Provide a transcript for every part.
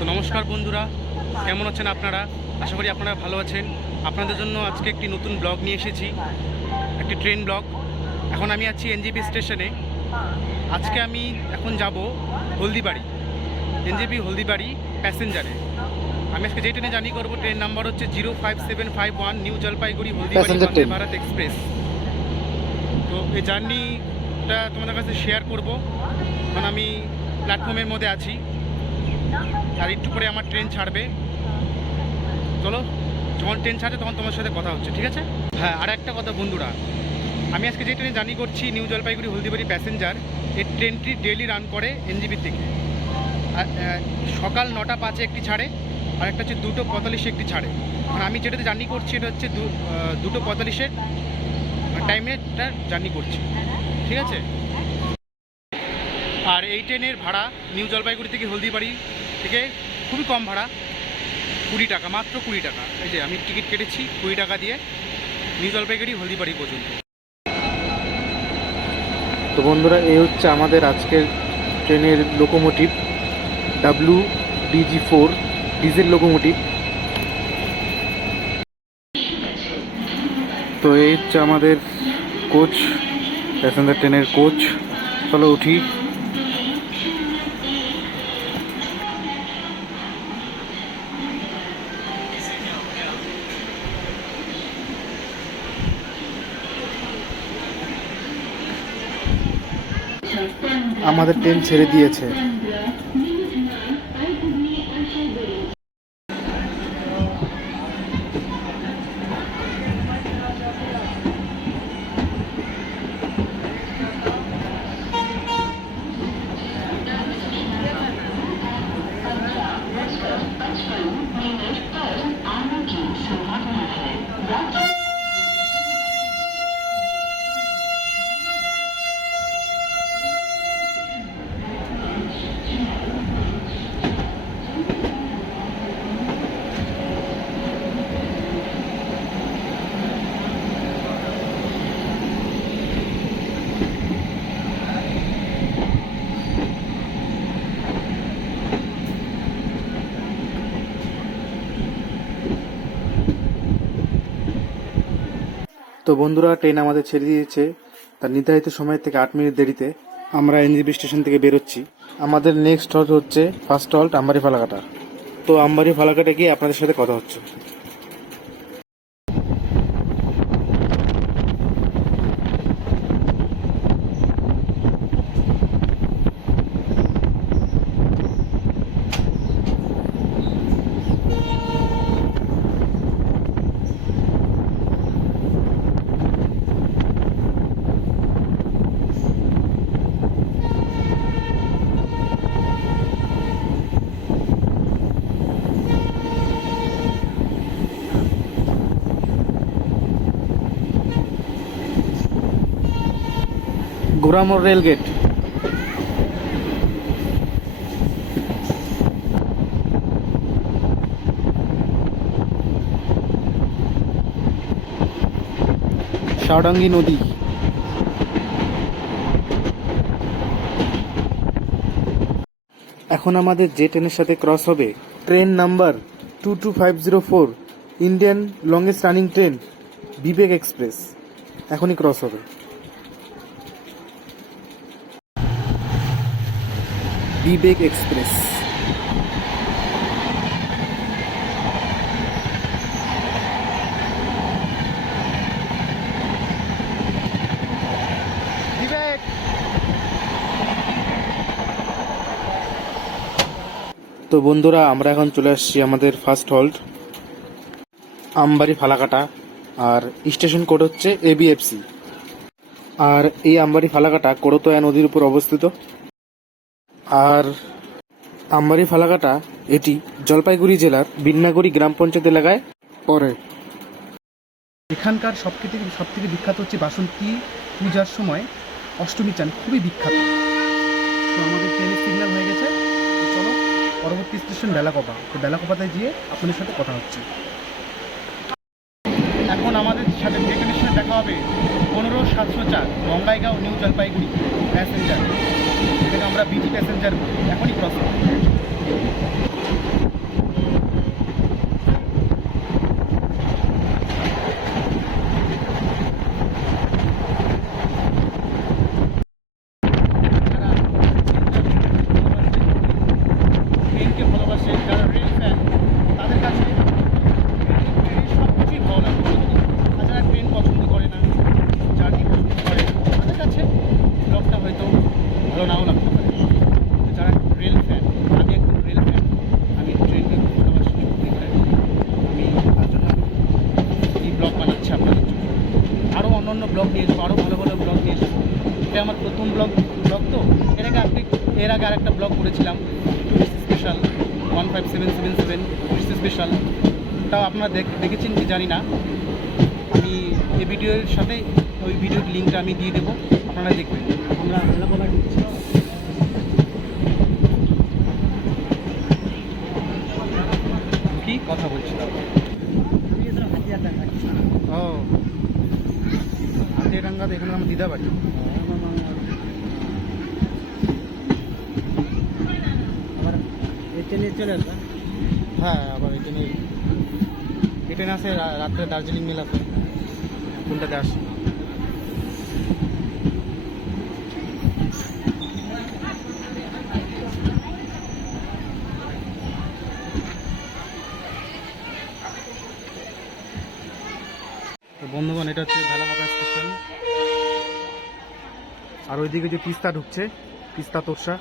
তো নমস্কার বন্ধুরা, কেমন আছেন আপনারা? আশা করি আপনারা ভালো আছেন। আপনাদের জন্য আজকে একটি নতুন ব্লগ নিয়ে এসেছি, একটি ট্রেন ব্লগ। এখন আমি আছি এনজেপি স্টেশনে। আজকে আমি এখন যাব হলদিবাড়ি, এনজেপি হলদিবাড়ি প্যাসেঞ্জারে। আমি আজকে যে ট্রেনে জার্নি করবো, ট্রেন নাম্বার হচ্ছে 05751, নিউ জলপাইগুড়ি হলদিবাড়ি বন্দে ভারত এক্সপ্রেস। তো এই জার্নিটা তোমাদের কাছে শেয়ার করব, কারণ আমি প্ল্যাটফর্মের মধ্যে আছি, আর একটু পরে আমার ট্রেন ছাড়বে। চলো, যখন ট্রেন ছাড়ছে তখন তোমার সাথে কথা হচ্ছে, ঠিক আছে? হ্যাঁ, আর একটা কথা বন্ধুরা, আমি আজকে যে ট্রেনে জার্নি করছি, নিউ জলপাইগুড়ি হলদিবাড়ি প্যাসেঞ্জার, এই ট্রেনটি ডেইলি রান করে এনজেপি থেকে। সকাল 9:05 একটি ছাড়ে, আর একটা হচ্ছে 2:45 একটি ছাড়ে। মানে আমি যেটাতে জার্নি করছি এটা হচ্ছে 2:45 টাইমে জার্নি করছি, ঠিক আছে? আর এই ট্রেনের ভাড়া নিউ জলপাইগুড়ি থেকে হলদিবাড়ি থেকে খুবই কম ভাড়া, 20 টাকা, মাত্র 20 টাকা। এই যে আমি টিকিট কেটেছি 20 টাকা দিয়ে, নিউ জলপাইগুড়ি হলদিবাড়ি পর্যন্ত। তো বন্ধুরা, এই হচ্ছে আমাদের আজকের ট্রেনের লোকোমোটিভ, WDG4 ডিজেল লোকোমোটিভ। তো এই হচ্ছে আমাদের কোচ, প্যাসেঞ্জার ট্রেনের কোচ। চলো উঠি। আমাদের ট্রেন ছেড়ে দিয়েছে। তো বন্ধুরা, ট্রেন আমাদের ছেড়ে দিয়েছে তার নির্ধারিত সময় থেকে 8 মিনিট দেরিতে। আমরা এনজেপি স্টেশন থেকে বেরোচ্ছি। আমাদের নেক্সট হল্ট হচ্ছে ফার্স্ট হল্ট আমবাড়ি ফালাকাটা। তো আমবাড়ি ফালাকাটা গিয়ে আপনাদের সাথে কথা হচ্ছে। ঘোড়ামোড় রেলগেট। শাওডাঙ্গি নদী। এখন আমাদের যে ট্রেনের সাথে ক্রস হবে, train number 22504, Indian longest running train Vivek express, এখনই ক্রস হবে। বিবেক এক্সপ্রেস। তো বন্ধুরা, আমরা এখন চলে আসছি আমাদের ফার্স্ট হল্ট আমবাড়ি ফালাকাটা, আর স্টেশন কোড হচ্ছে ABFC। আর এই আমবাড়ি ফালাকাটা করতোয়া নদীর উপর অবস্থিত। আর আমবাড়ি ফালাকাটা এটি জলপাইগুড়ি জেলার বিন্নাগুড়ি গ্রাম পঞ্চায়েত এলাকায় পড়ে। এখানকার সবথেকে বিখ্যাত হচ্ছে বাসন্তী পূজার সময় অষ্টমী চান, খুবই বিখ্যাত। তো আমাদের ট্রেনের সিগন্যাল হয়ে গেছে, চলো পরবর্তী স্টেশন বেলাকোপা। তো বেলাকোপাতে গিয়ে আপনাদের সাথে কথা হচ্ছে। এখন আমাদের সাথে যে ট্রেনের সাথে দেখা হবে 15704, বঙ্গাইগাঁও নিউ জলপাইগুড়ি প্যাসেঞ্জার, যেটাকে আমরা BG প্যাসেঞ্জার বলি। এখনই ক্রস হবে। 15777 স্পেশাল, ওটাও আপনারা দেখেছেন কি জানি না। আমি এই ভিডিওর সাথে ওই ভিডিওর লিঙ্কটা আমি দিয়ে দেবো, আপনারা দেখবেন। আমরা বেলাকোলা ঢুকছি। কি কথা বলছিলাম? ও হাতিয়াডাঙ্গা, তো এখানে আমার দিদা বাড়ি। চলে আসবে। হ্যাঁ, আবার এখানে এখানে আসে রাত্রে দার্জিলিং মেল আছে, কোনটাতে আসে। তো বন্ধুগণ, এটা হচ্ছে ভেলাবাবা স্টেশন। আর ওইদিকে যে তিস্তা ঢুকছে, তিস্তা তোরসা।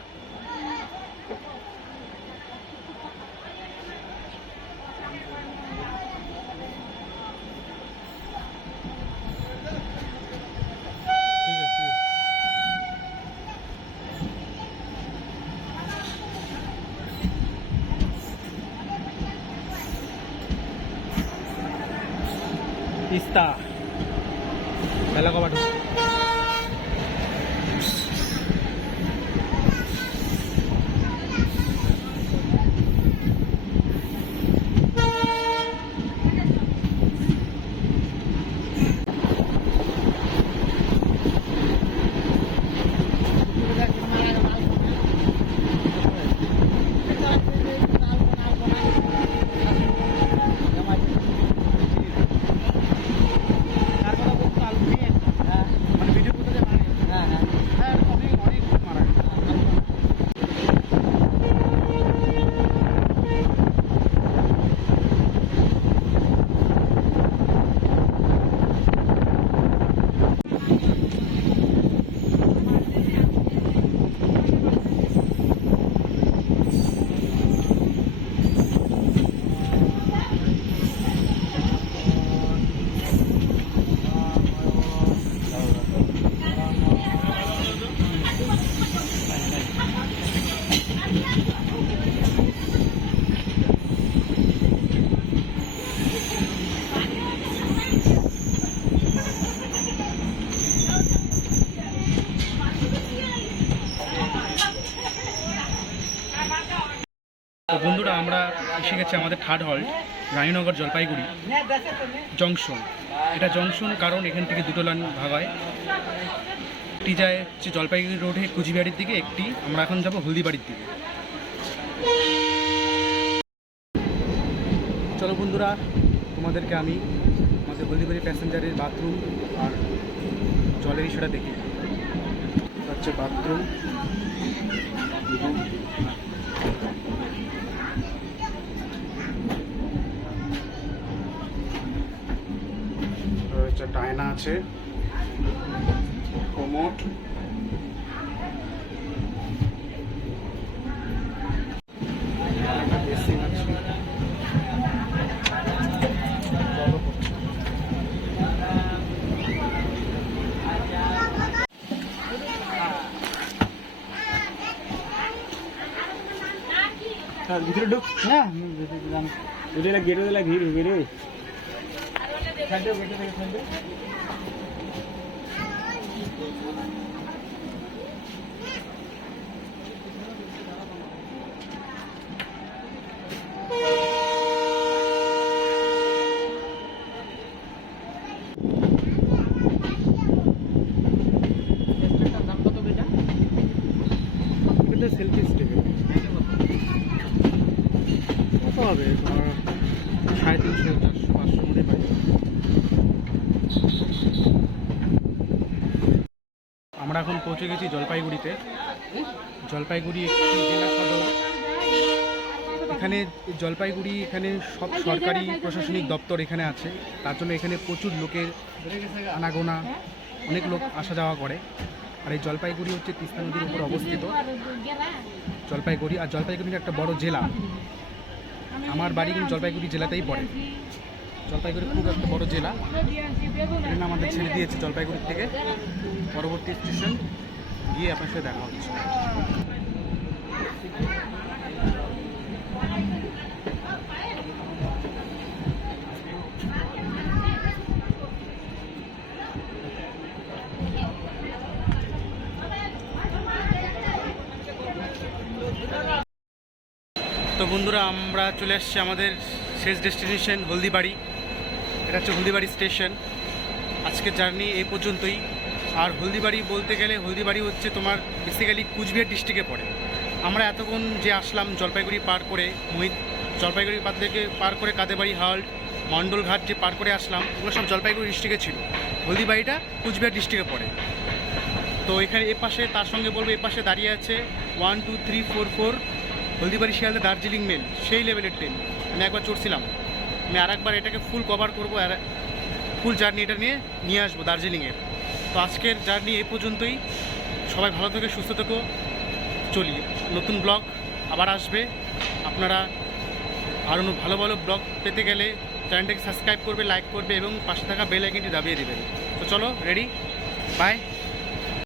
তিস্তা ভেলাবাবা ঢুকছে। তো বন্ধুরা, আমরা এসে গেছি আমাদের third halt, Raninagar Jalpaiguri junction. এটা জংশন কারণ এখান থেকে দুটো লাইন ভাগ হয়। একটি যায় হচ্ছে জলপাইগুড়ি রোডে কুচবিহারের দিকে, একটি আমরা এখন যাব হলদিবাড়ির দিকে। চলো বন্ধুরা, তোমাদেরকে আমি আমাদের হলদিবাড়ি প্যাসেঞ্জারের বাথরুম আর জলের ইস্যুটা দেখি। হচ্ছে বাথরুম, ডায়না আছে, কোমোট, বেসিন আছে। ভিতরে ঢুক না, গেটে দিলে ভিড় হবে রে। সেলফি স্টিক কত হবে? 350, 400, 500 মধ্যে পাই। আমরা এখন পৌঁছে গেছি জলপাইগুড়িতে। জলপাইগুড়ি একটি জেলা সদর। এখানে জলপাইগুড়ি, এখানে সব সরকারি প্রশাসনিক দপ্তর এখানে আছে, তার জন্য এখানে প্রচুর লোকের আনাগোনা, অনেক লোক আসা যাওয়া করে। আর এই জলপাইগুড়ি হচ্ছে তিস্তা নদীর উপর অবস্থিত জলপাইগুড়ি। আর জলপাইগুড়ির একটা বড় জেলা। আমার বাড়ি কিন্তু জলপাইগুড়ি জেলাতেই পড়ে। জলপাইগুড়ি খুব একটা বড় জেলা। ট্রেন আমাদের ছেড়ে দিয়েছে জলপাইগুড়ির থেকে। পরবর্তী স্টেশন গিয়ে আপনার সাথে দেখা হচ্ছে। বন্ধুরা আমরা চলে আসছি আমাদের শেষ ডেস্টিনেশন হলদিবাড়ি। এটা হচ্ছে হলদিবাড়ি স্টেশন। আজকের জার্নি এই পর্যন্তই। আর হলদিবাড়ি বলতে গেলে হলদিবাড়ি হচ্ছে তোমার বেসিক্যালি কুচবিহার ডিস্ট্রিক্টে পড়ে। আমরা এতক্ষণ যে আসলাম জলপাইগুড়ি পার করে জলপাইগুড়ি পার থেকে পার করে কাদেবাড়ি হাল্ট মণ্ডলঘাট যে পার করে আসলাম, ওগুলো সব জলপাইগুড়ি ডিস্ট্রিক্টে ছিল। হলদিবাড়িটা কুচবিহার ডিস্ট্রিক্টে পড়ে। তো এখানে এ পাশে তার সঙ্গে বলবো, এ পাশে দাঁড়িয়ে আছে 1 2 3 4 4 হলদিবাড়ি শিয়ালদা দার্জিলিং মেল, সেই লেভেলের ট্রেন। আমি একবার চড়ছিলাম, আমি আরেকবার এটাকে ফুল কভার করবো আর ফুল জার্নি এটা নিয়ে আসবো দার্জিলিংয়ের। তো আজকের জার্নি এই পর্যন্তই। সবাই ভালো থেকে সুস্থ থেকো। চলি, নতুন ব্লগ আবার আসবে। আপনারা আরও ভালো ভালো ব্লগ পেতে গেলে চ্যানেলটাকে সাবস্ক্রাইব করবে, লাইক করবে এবং পাশে থাকা বেল আইকনটি দাবিয়ে দেবেন। তো চলো, রেডি, বাই।